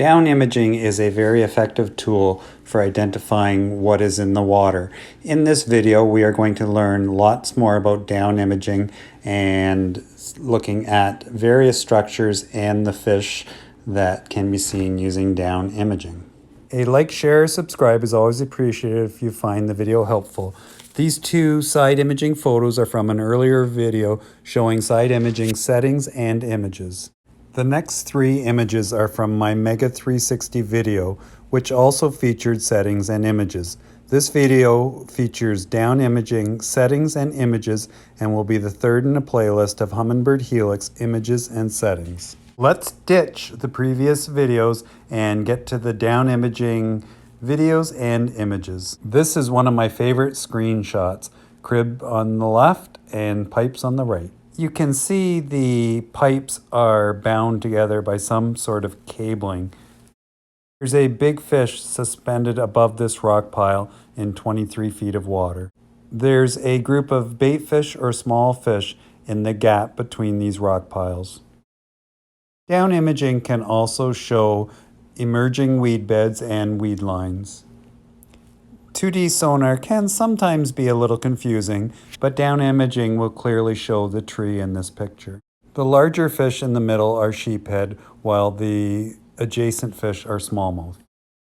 Down imaging is a very effective tool for identifying what is in the water. In this video, we are going to learn lots more about down imaging and looking at various structures and the fish that can be seen using down imaging. A like, share, or subscribe is always appreciated if you find the video helpful. These two side imaging photos are from an earlier video showing side imaging settings and images. The next three images are from my Mega 360 video, which also featured settings and images. This video features down imaging, settings, and images, and will be the third in a playlist of Humminbird Helix images and settings. Let's ditch the previous videos and get to the down imaging videos and images. This is one of my favorite screenshots. Crib on the left and pipes on the right. You can see the pipes are bound together by some sort of cabling. There's a big fish suspended above this rock pile in 23 feet of water. There's a group of bait fish or small fish in the gap between these rock piles. Down imaging can also show emerging weed beds and weed lines. 2D sonar can sometimes be a little confusing, but down imaging will clearly show the tree in this picture. The larger fish in the middle are sheephead, while the adjacent fish are smallmouth.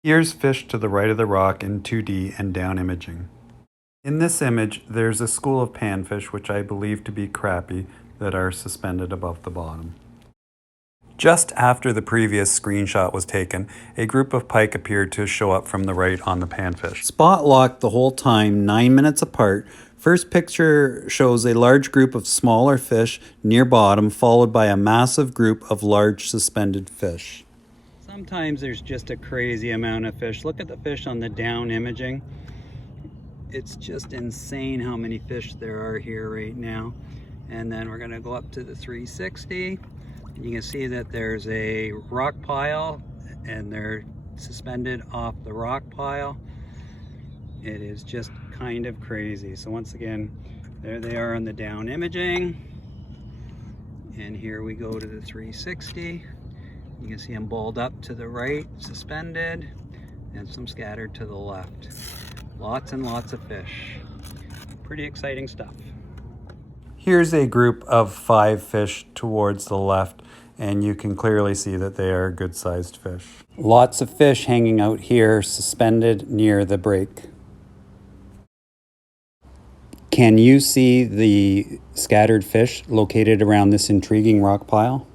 Here's fish to the right of the rock in 2D and down imaging. In this image, there's a school of panfish, which I believe to be crappie, that are suspended above the bottom. Just after the previous screenshot was taken, a group of pike appeared to show up from the right on the panfish. Spot locked the whole time, 9 minutes apart. First picture shows a large group of smaller fish near bottom, followed by a massive group of large suspended fish. Sometimes there's just a crazy amount of fish. Look at the fish on the down imaging. It's just insane how many fish there are here right now. And then we're gonna go up to the 360. You can see that there's a rock pile and they're suspended off the rock pile. It is just kind of crazy. So once again, there they are on the down imaging. And here we go to the 360. You can see them balled up to the right, suspended, and some scattered to the left. Lots and lots of fish. Pretty exciting stuff. Here's a group of 5 fish towards the left, and you can clearly see that they are good-sized fish. Lots of fish hanging out here, suspended near the break. Can you see the scattered fish located around this intriguing rock pile?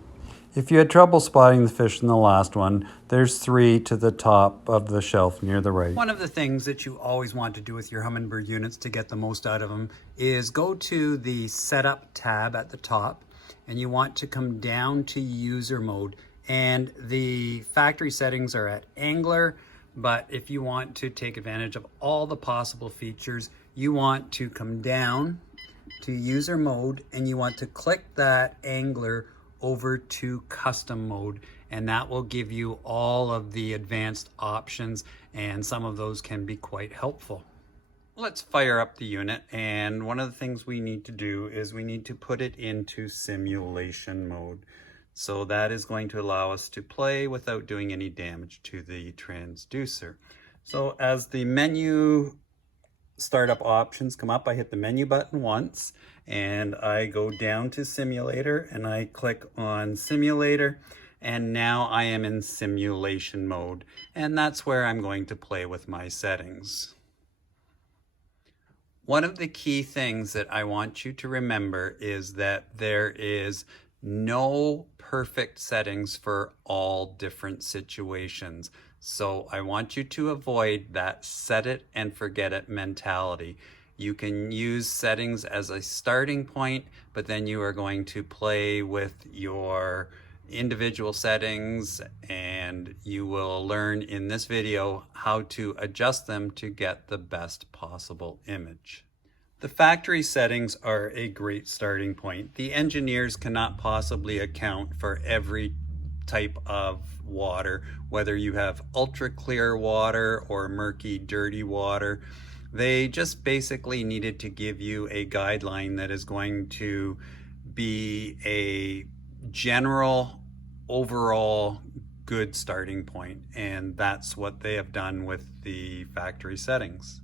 If you had trouble spotting the fish in the last one, there's 3 to the top of the shelf near the right. One of the things that you always want to do with your Humminbird units to get the most out of them is go to the Setup tab at the top, and you want to come down to User Mode. And the factory settings are at Angler, but if you want to take advantage of all the possible features, you want to come down to User Mode, and you want to click that Angler over to Custom Mode, and that will give you all of the advanced options, and some of those can be quite helpful. Let's fire up the unit, and one of the things we need to do is we need to put it into simulation mode. So that is going to allow us to play without doing any damage to the transducer. So as the menu startup options come up, I hit the menu button once and I go down to simulator and I click on simulator, and now I am in simulation mode, and that's where I'm going to play with my settings. One of the key things that I want you to remember is that there is no perfect settings for all different situations. So I want you to avoid that set it and forget it mentality. You can use settings as a starting point, but then you are going to play with your individual settings, and you will learn in this video how to adjust them to get the best possible image. The factory settings are a great starting point. The engineers cannot possibly account for every type of water, whether you have ultra clear water or murky, dirty water. They just basically needed to give you a guideline that is going to be a general overall good starting point, and that's what they have done with the factory settings.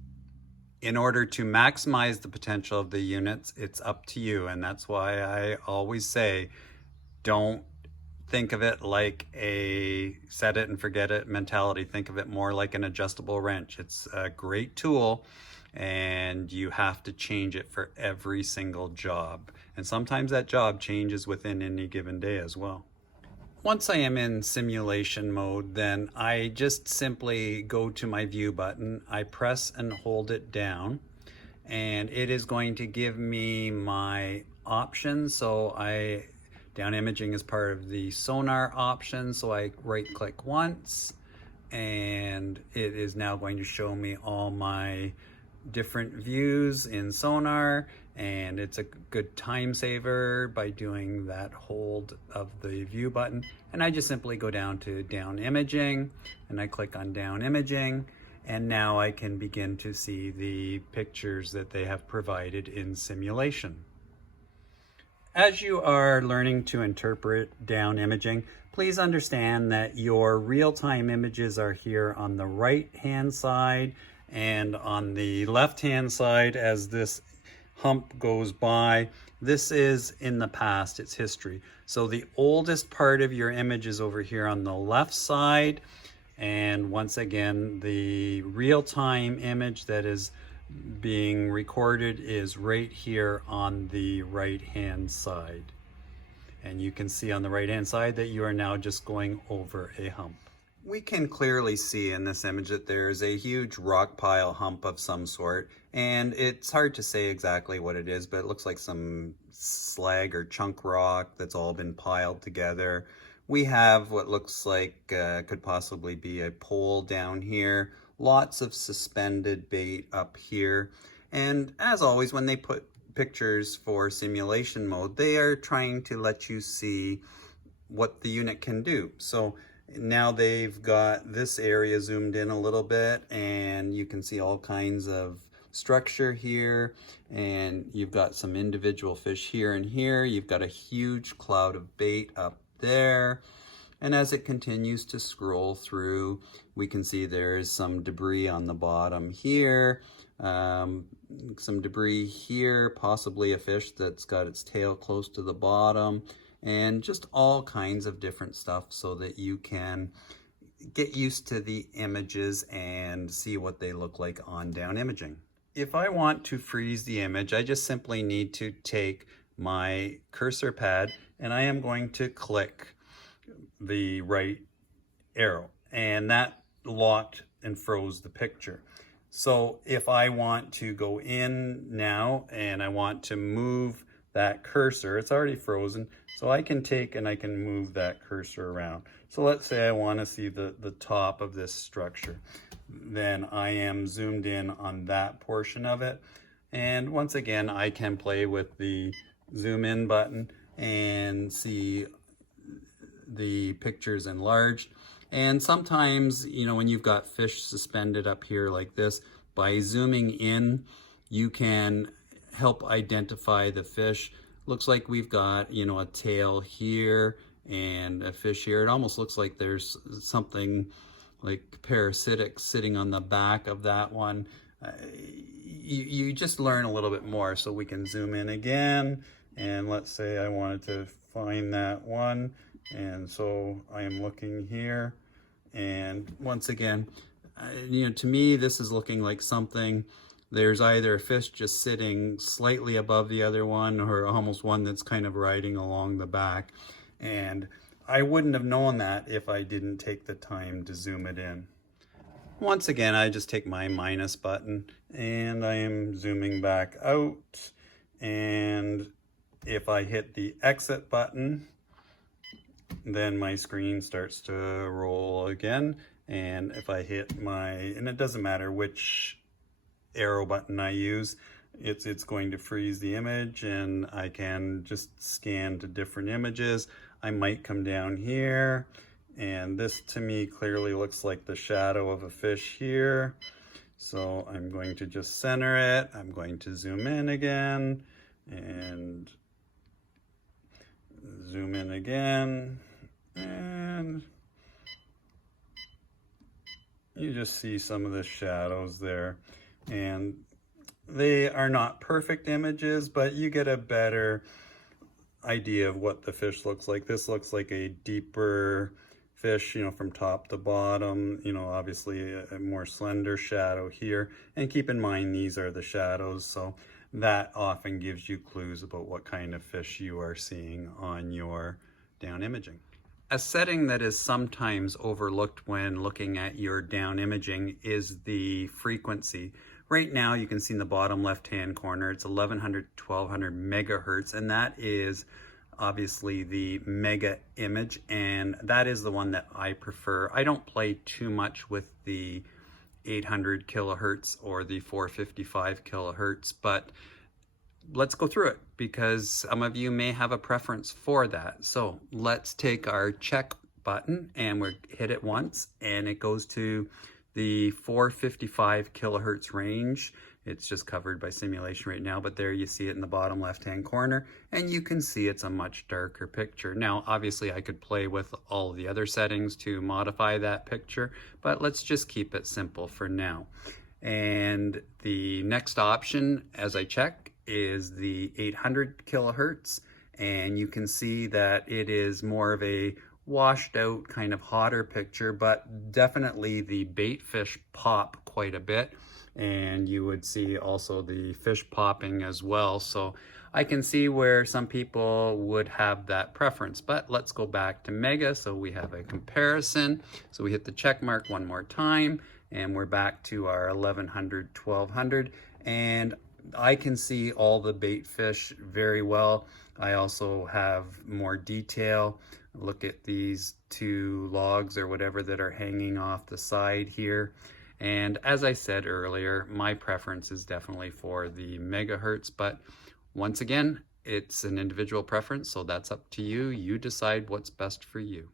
In order to maximize the potential of the units, it's up to you, and that's why I always say don't think of it like a set it and forget it mentality. Think of it more like an adjustable wrench. It's a great tool, and you have to change it for every single job. And sometimes that job changes within any given day as well. Once I am in simulation mode, then I just simply go to my view button. I press and hold it down, and it is going to give me my options. So down imaging is part of the sonar option. So I right click once, and it is now going to show me all my different views in sonar, and it's a good time saver by doing that hold of the view button. And I just simply go down to down imaging, and I click on down imaging, and now I can begin to see the pictures that they have provided in simulation. As you are learning to interpret down imaging, please understand that your real-time images are here on the right-hand side, and on the left-hand side, as this hump goes by, this is in the past, it's history. So the oldest part of your image is over here on the left side, and once again, the real-time image that is being recorded is right here on the right-hand side. And you can see on the right-hand side that you are now just going over a hump. We can clearly see in this image that there's a huge rock pile hump of some sort, and it's hard to say exactly what it is, but it looks like some slag or chunk rock that's all been piled together. We have what looks like could possibly be a pole down here, lots of suspended bait up here, and as always, when they put pictures for simulation mode, they are trying to let you see what the unit can do. So now they've got this area zoomed in a little bit, and you can see all kinds of structure here, and you've got some individual fish here and here. You've got a huge cloud of bait up there, and as it continues to scroll through, we can see there's some debris on the bottom here, some debris here, possibly a fish that's got its tail close to the bottom, and just all kinds of different stuff so that you can get used to the images and see what they look like on down imaging. If I want to freeze the image, I just simply need to take my cursor pad, and I am going to click the right arrow, and that locked and froze the picture. So if I want to go in now and I want to move that cursor, it's already frozen, so I can take and I can move that cursor around. So let's say I want to see the top of this structure. Then I am zoomed in on that portion of it. And once again, I can play with the zoom in button and see the pictures enlarged. And sometimes, you know, when you've got fish suspended up here like this, by zooming in, you can help identify the fish. Looks like we've got, you know, a tail here and a fish here. It almost looks like there's something like parasitic sitting on the back of that one. You just learn a little bit more. So we can zoom in again, and let's say I wanted to find that one, and so I am looking here, and once again, you know, to me this is looking like something. There's either a fish just sitting slightly above the other one, or almost one that's kind of riding along the back. And I wouldn't have known that if I didn't take the time to zoom it in. Once again, I just take my minus button and I am zooming back out. And if I hit the exit button, then my screen starts to roll again. And if I hit and it doesn't matter which arrow button I use, it's going to freeze the image, and I can just scan to different images. I might come down here, and this to me clearly looks like the shadow of a fish here. So I'm going to just center it. I'm going to zoom in again and zoom in again, and you just see some of the shadows there, and they are not perfect images, but you get a better idea of what the fish looks like. This looks like a deeper fish, from top to bottom, obviously a more slender shadow here. And keep in mind, these are the shadows, so that often gives you clues about what kind of fish you are seeing on your down imaging. A setting that is sometimes overlooked when looking at your down imaging is the frequency. Right now, you can see in the bottom left-hand corner, it's 1100, 1200 megahertz, and that is obviously the mega image, and that is the one that I prefer. I don't play too much with the 800 kilohertz or the 455 kilohertz, but let's go through it because some of you may have a preference for that. So let's take our check button and we hit it once and it goes to the 455 kilohertz range. It's just covered by simulation right now, but there you see it in the bottom left-hand corner, and you can see it's a much darker picture. Now, obviously I could play with all the other settings to modify that picture, but let's just keep it simple for now. And the next option, as I check, is the 800 kilohertz, and you can see that it is more of a washed out kind of hotter picture, but definitely the bait fish pop quite a bit, and you would see also the fish popping as well. So I can see where some people would have that preference, but let's go back to mega so we have a comparison. So we hit the check mark one more time and we're back to our 1100, 1200, and I can see all the bait fish very well. I also have more detail. Look at these two logs or whatever that are hanging off the side here. And as I said earlier, my preference is definitely for the megahertz, but once again, it's an individual preference, so that's up to you. You decide what's best for you.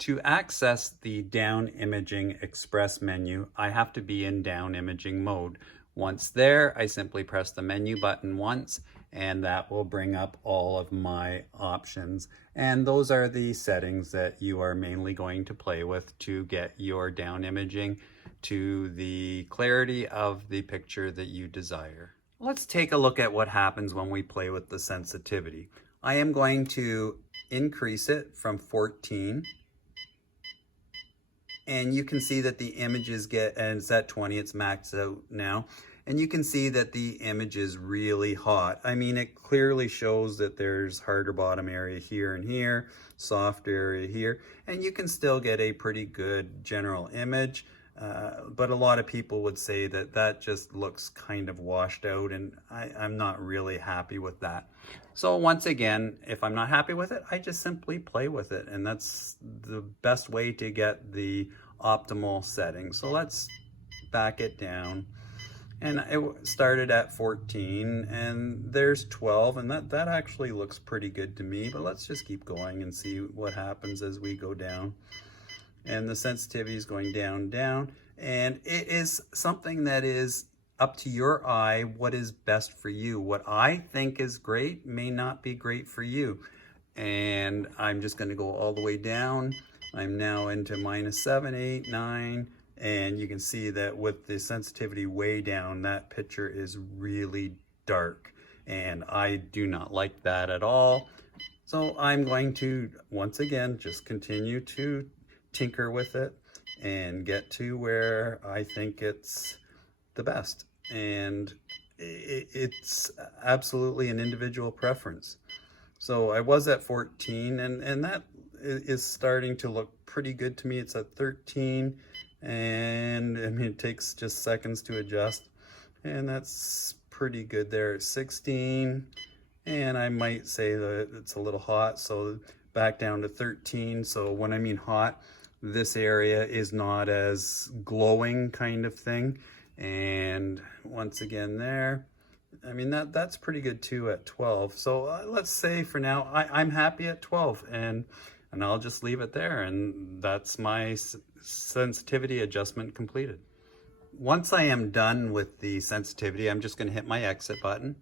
To access the down imaging express menu, I have to be in down imaging mode. Once there, I simply press the menu button once, and that will bring up all of my options. And those are the settings that you are mainly going to play with to get your down imaging to the clarity of the picture that you desire. Let's take a look at what happens when we play with the sensitivity. I am going to increase it from 14. And you can see that the images and it's at 20, it's maxed out now. And you can see that the image is really hot. I mean, it clearly shows that there's harder bottom area here and here, soft area here, and you can still get a pretty good general image. But a lot of people would say that that just looks kind of washed out, and I'm not really happy with that. So once again, if I'm not happy with it, I just simply play with it, and that's the best way to get the optimal setting. So let's back it down, and it started at 14, and there's 12, and that actually looks pretty good to me, but let's just keep going and see what happens as we go down. And the sensitivity is going down, down, and it is something that is up to your eye what is best for you. What I think is great may not be great for you. And I'm just going to go all the way down. I'm now into -7, 8, 9, and you can see that with the sensitivity way down, that picture is really dark, and I do not like that at all. So I'm going to, once again, just continue to tinker with it and get to where I think it's the best. And it's absolutely an individual preference. So I was at 14, and that is starting to look pretty good to me. It's at 13, and I mean, it takes just seconds to adjust, and that's pretty good there at 16. And I might say that it's a little hot, so back down to 13. So when I mean hot, this area is not as glowing kind of thing. And once again there, I mean, that's pretty good too at 12. So let's say for now, I'm happy at 12, and I'll just leave it there. And that's my sensitivity adjustment completed. Once I am done with the sensitivity, I'm just going to hit my exit button,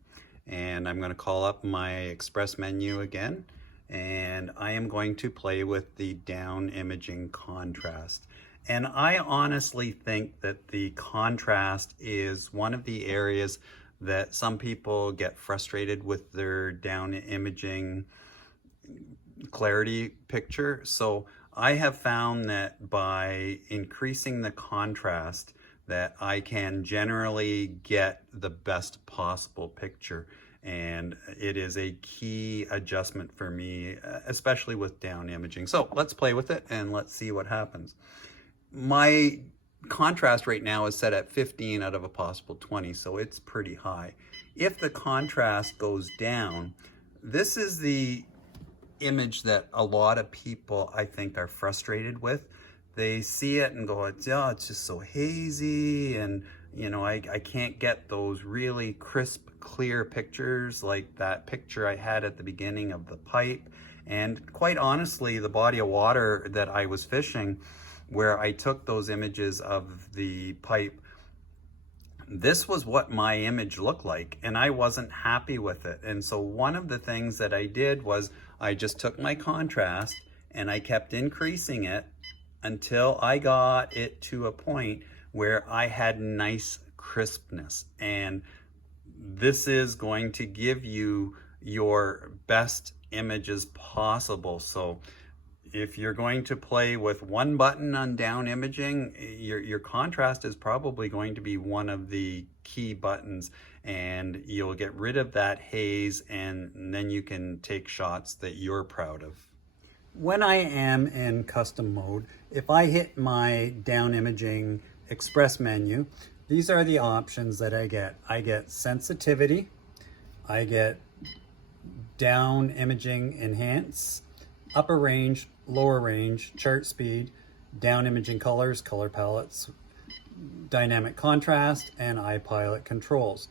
and I'm going to call up my express menu again, and I am going to play with the down imaging contrast. And I honestly think that the contrast is one of the areas that some people get frustrated with their down imaging clarity picture. So I have found that by increasing the contrast that I can generally get the best possible picture. And it is a key adjustment for me, especially with down imaging. So let's play with it and let's see what happens. My contrast right now is set at 15 out of a possible 20, so it's pretty high. If the contrast goes down, this is the image that a lot of people, I think, are frustrated with. They see it and go, yeah, it's just so hazy, and I can't get those really crisp, clear pictures like that picture I had at the beginning of the pipe. And quite honestly, the body of water that I was fishing, where I took those images of the pipe, this was what my image looked like, and I wasn't happy with it. And so one of the things that I did was I just took my contrast and I kept increasing it until I got it to a point where I had nice crispness. And this is going to give you your best images possible. So if you're going to play with one button on down imaging, your contrast is probably going to be one of the key buttons, and you'll get rid of that haze, and then you can take shots that you're proud of. When I am in custom mode, if I hit my down imaging express menu, these are the options that I get. I get sensitivity, I get down imaging enhance, upper range, lower range, chart speed, down imaging colors, color palettes, dynamic contrast, and IPilot controls.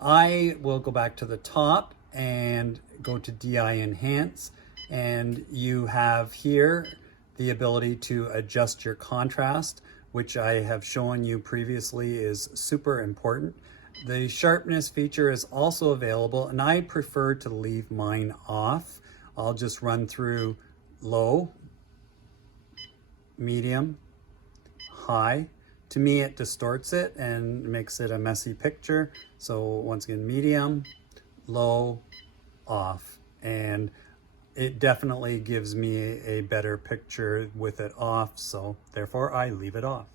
I will go back to the top and go to DI enhance, and you have here the ability to adjust your contrast, which I have shown you previously is super important. The sharpness feature is also available, and I prefer to leave mine off. I'll just run through low, medium, high. To me, it distorts it and makes it a messy picture. So once again, medium, low, off. And it definitely gives me a better picture with it off, so therefore I leave it off.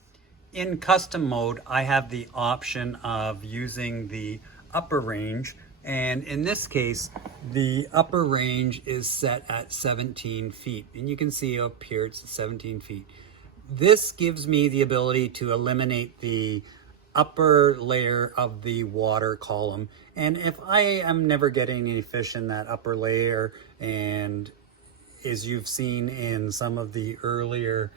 In custom mode, I have the option of using the upper range, and in this case, the upper range is set at 17 feet. And you can see up here it's 17 feet. This gives me the ability to eliminate the upper layer of the water column. And if I am never getting any fish in that upper layer, and as you've seen in some of the earlier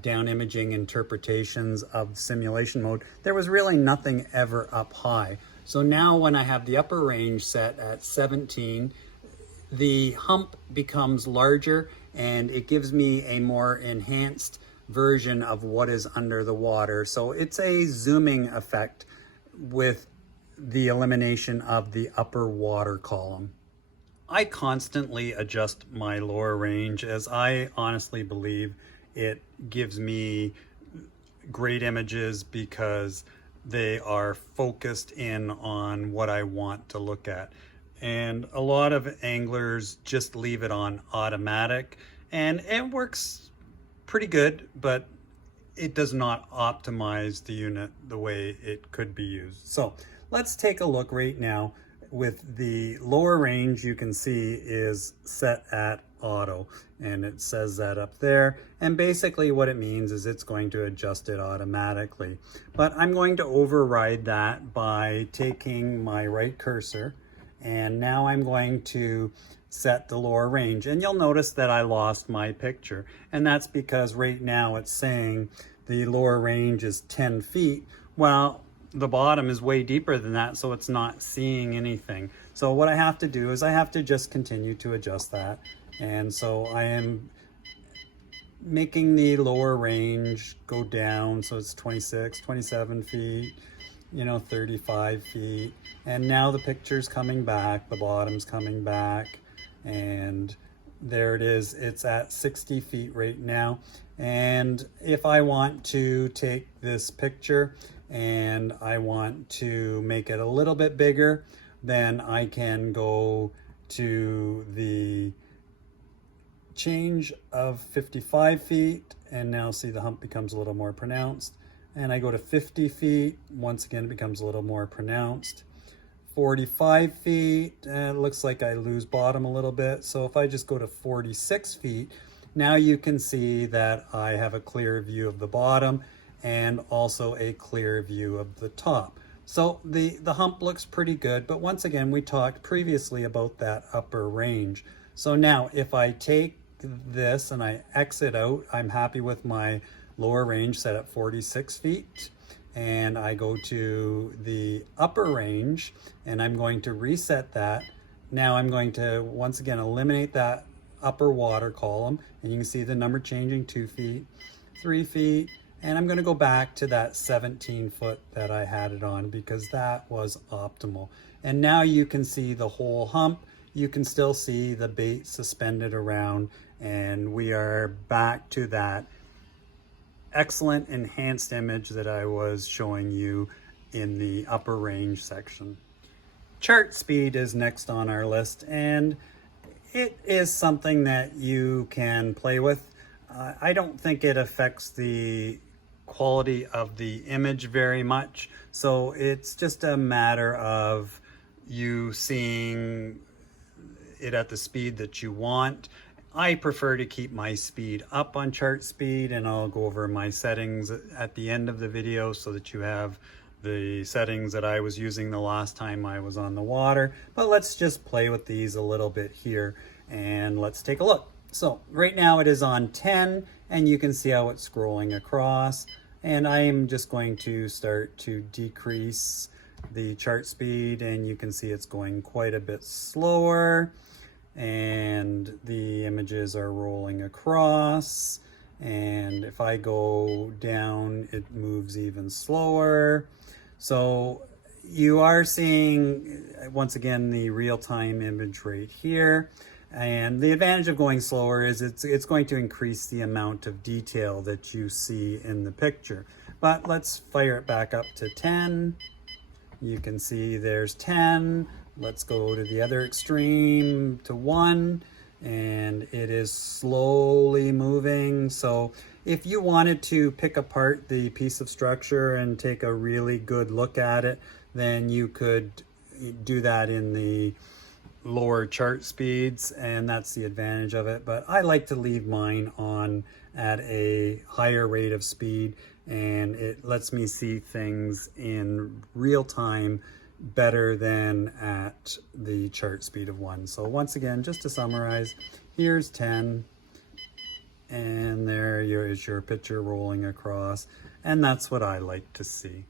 down imaging interpretations of simulation mode, there was really nothing ever up high. So now when I have the upper range set at 17, the hump becomes larger and it gives me a more enhanced version of what is under the water. So it's a zooming effect with the elimination of the upper water column. I constantly adjust my lower range, as I honestly believe it gives me great images because they are focused in on what I want to look at. And a lot of anglers just leave it on automatic, and it works pretty good, but it does not optimize the unit the way it could be used. So let's take a look right now. With the lower range, you can see is set at auto, and it says that up there, and basically what it means is it's going to adjust it automatically. But I'm going to override that by taking my right cursor, and now I'm going to set the lower range, and you'll notice that I lost my picture, and that's because right now it's saying the lower range is 10 feet. Well, the bottom is way deeper than that, so it's not seeing anything. So what I have to do is I have to just continue to adjust that. And so I am making the lower range go down, so it's 26, 27 feet, 35 feet. And now the picture's coming back, the bottom's coming back, and There it is. It's at 60 feet right now. And if I want to take this picture and I want to make it a little bit bigger, then I can go to the change of 55 feet, and now see the hump becomes a little more pronounced. And I go to 50 feet, once again it becomes a little more pronounced. 45 feet, and it looks like I lose bottom a little bit. So if I just go to 46 feet, now you can see that I have a clear view of the bottom and also a clear view of the top. So the hump looks pretty good, but once again, we talked previously about that upper range. So now if I take this and I exit out, I'm happy with my lower range set at 46 feet. And I go to the upper range and I'm going to reset that. Now I'm going to once again eliminate that upper water column, and you can see the number changing, 2 feet, 3 feet, and I'm going to go back to that 17 foot that I had it on because that was optimal. And now you can see the whole hump. You can still see the bait suspended around, and we are back to that excellent enhanced image that I was showing you in the upper range section. Chart speed is next on our list, and it is something that you can play with. I don't think it affects the quality of the image very much, so it's just a matter of you seeing it at the speed that you want. I prefer to keep my speed up on chart speed, and I'll go over my settings at the end of the video so that you have the settings that I was using the last time I was on the water. But let's just play with these a little bit here and let's take a look. So right now it is on 10, and you can see how it's scrolling across, and I am just going to start to decrease the chart speed, and you can see it's going quite a bit slower, and the images are rolling across. And if I go down, it moves even slower. So you are seeing, once again, the real-time image right here. And the advantage of going slower is it's going to increase the amount of detail that you see in the picture. But let's fire it back up to 10. You can see there's 10. Let's go to the other extreme to 1, and it is slowly moving. So if you wanted to pick apart the piece of structure and take a really good look at it, then you could do that in the lower chart speeds, and that's the advantage of it. But I like to leave mine on at a higher rate of speed, and it lets me see things in real time better than at the chart speed of 1. So once again, just to summarize, here's 10, and there is your picture rolling across, and that's what I like to see.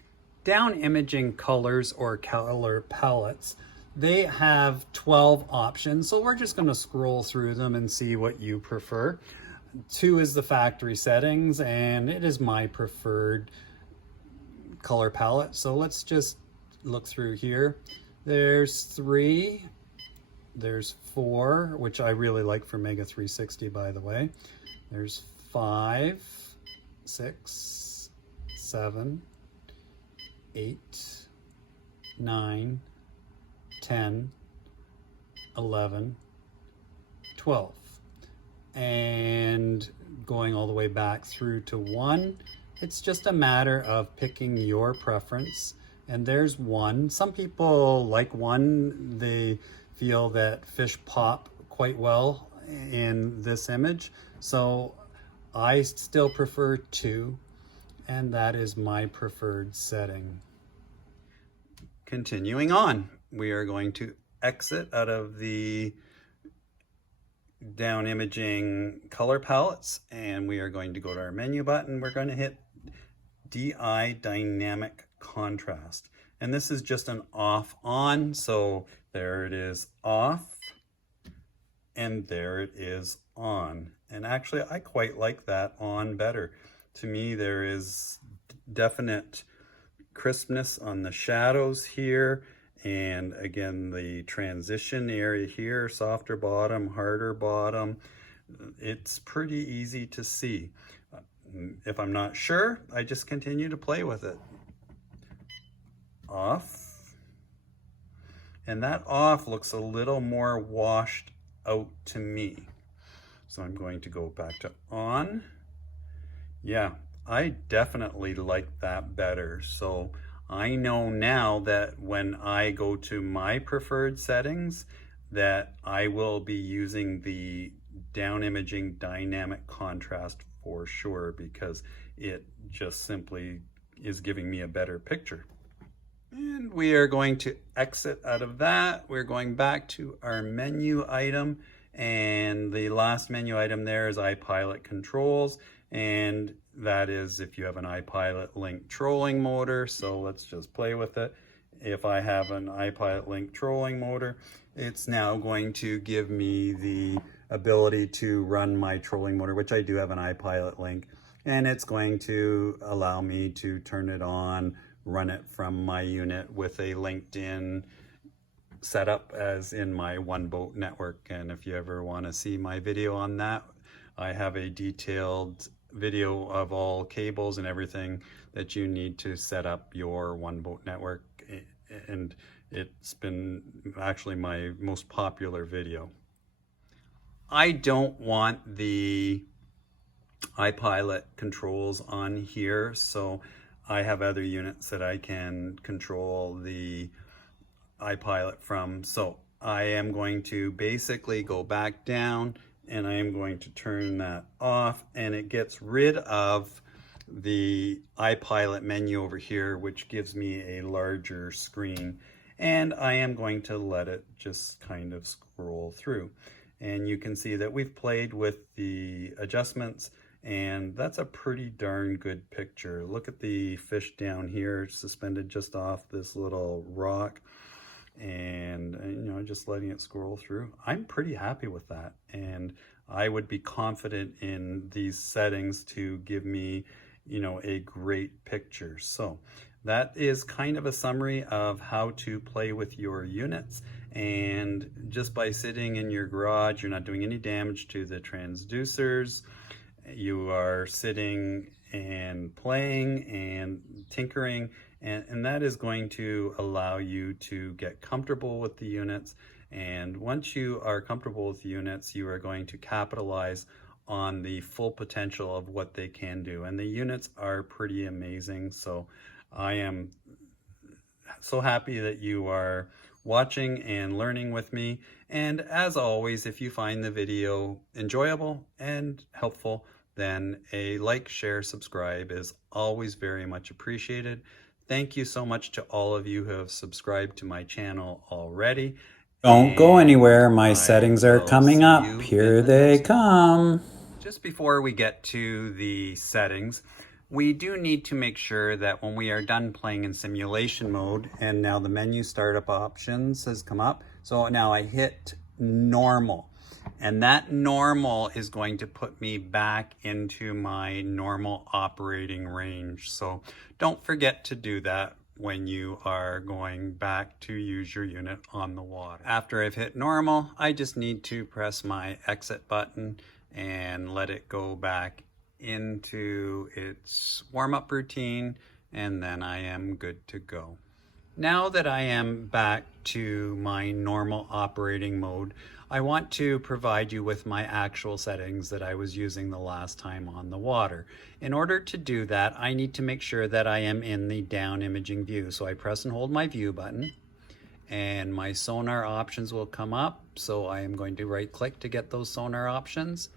Down imaging colors or color palettes, they have 12 options, so we're just going to scroll through them and see what you prefer. 2 is the factory settings, and it is my preferred color palette. So let's just look through here. There's 3, there's 4, which I really like for Mega 360, by the way. There's 5, 6, 7, 8, 9, 10, 11, 12. And going all the way back through to 1, it's just a matter of picking your preference. And there's 1. Some people like 1. They feel that fish pop quite well in this image. So I still prefer 2, and that is my preferred setting. Continuing on, we are going to exit out of the down imaging color palettes, and we are going to go to our menu button. We're going to hit DI dynamic contrast, and this is just an off on. So there it is off, and there it is on. And actually I quite like that on better. To me, there is definite crispness on the shadows here, And again, the transition area here, softer bottom, harder bottom, it's pretty easy to see. If I'm not sure, I just continue to play with it. Off. And that off looks a little more washed out to me. So I'm going to go back to on. Yeah, I definitely like that better. So I know now that when I go to my preferred settings, that I will be using the down imaging dynamic contrast for sure, because it just simply is giving me a better picture. And we are going to exit out of that. We're going back to our menu item, and the last menu item there is IPilot controls, and that is if you have an IPilot link trolling motor. So let's just play with it. If I have an IPilot link trolling motor, it's now going to give me the ability to run my trolling motor, which I do have an IPilot link, and it's going to allow me to turn it on, run it from my unit with a LinkedIn setup as in my one boat network. And if you ever want to see my video on that, I have a detailed video of all cables and everything that you need to set up your one boat network, and it's been actually my most popular video. I don't want the IPilot controls on here, so I have other units that I can control the IPilot from. So I am going to basically go back down, and I am going to turn that off, and it gets rid of the IPilot menu over here, which gives me a larger screen, and I am going to let it just kind of scroll through. And you can see that we've played with the adjustments, and that's a pretty darn good picture. Look at the fish down here suspended just off this little rock, and you know, just letting it scroll through. I'm pretty happy with that, and I would be confident in these settings to give me, you know, a great picture. So that is kind of a summary of how to play with your units. And just by sitting in your garage, you're not doing any damage to the transducers. You are sitting and playing and tinkering, and that is going to allow you to get comfortable with the units. And once you are comfortable with the units, you are going to capitalize on the full potential of what they can do. And the units are pretty amazing. So I am so happy that you are watching and learning with me. And as always, if you find the video enjoyable and helpful, then a like, share, subscribe is always very much appreciated. Thank you so much to all of you who have subscribed to my channel already. Don't go anywhere. My settings are coming up. Here they come. Just before we get to the settings, we do need to make sure that when we are done playing in simulation mode, and now the menu startup options has come up. So now I hit normal, and that normal is going to put me back into my normal operating range. So don't forget to do that when you are going back to use your unit on the water. After I've hit normal, I just need to press my exit button and let it go back into its warm-up routine, and then I am good to go. Now that I am back to my normal operating mode, I want to provide you with my actual settings that I was using the last time on the water. In order to do that, I need to make sure that I am in the down imaging view. So I press and hold my view button, and my sonar options will come up. So I am going to right click to get those sonar options,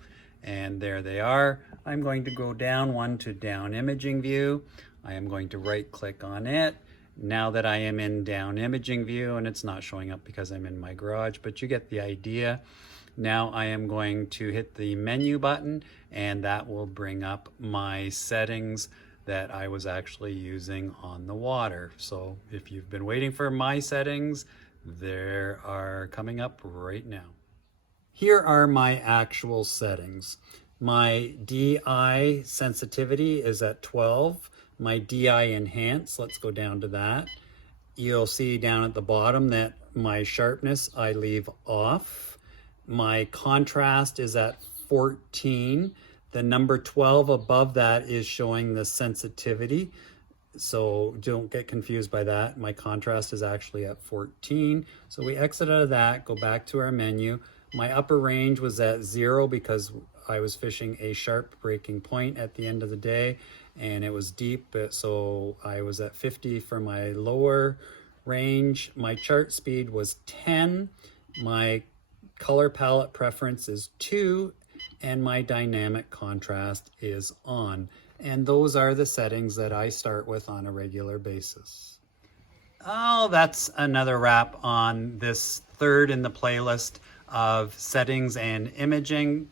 and there they are. I'm going to go down one to down imaging view. I am going to right click on it. Now that I am in down imaging view, and it's not showing up because I'm in my garage, but you get the idea. Now I am going to hit the menu button, and that will bring up my settings that I was actually using on the water. So if you've been waiting for my settings, they are coming up right now. Here are my actual settings. My DI sensitivity is at 12. My DI enhance, let's go down to that. You'll see down at the bottom that my sharpness I leave off. My contrast is at 14. The number 12 above that is showing the sensitivity. So don't get confused by that. My contrast is actually at 14. So we exit out of that, go back to our menu. My upper range was at 0 because I was fishing a sharp breaking point at the end of the day and it was deep. So I was at 50 for my lower range. My chart speed was 10. My color palette preference is 2 and my dynamic contrast is on. And those are the settings that I start with on a regular basis. Oh, that's another wrap on this third in the playlist of settings and imaging.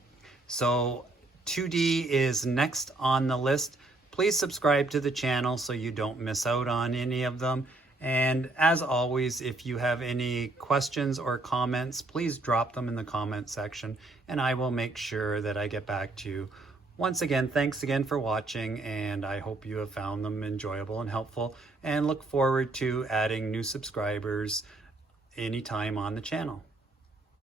So 2D is next on the list. Please subscribe to the channel so you don't miss out on any of them. And as always, if you have any questions or comments, please drop them in the comment section and I will make sure that I get back to you. Once again, thanks again for watching, and I hope you have found them enjoyable and helpful, and look forward to adding new subscribers anytime on the channel.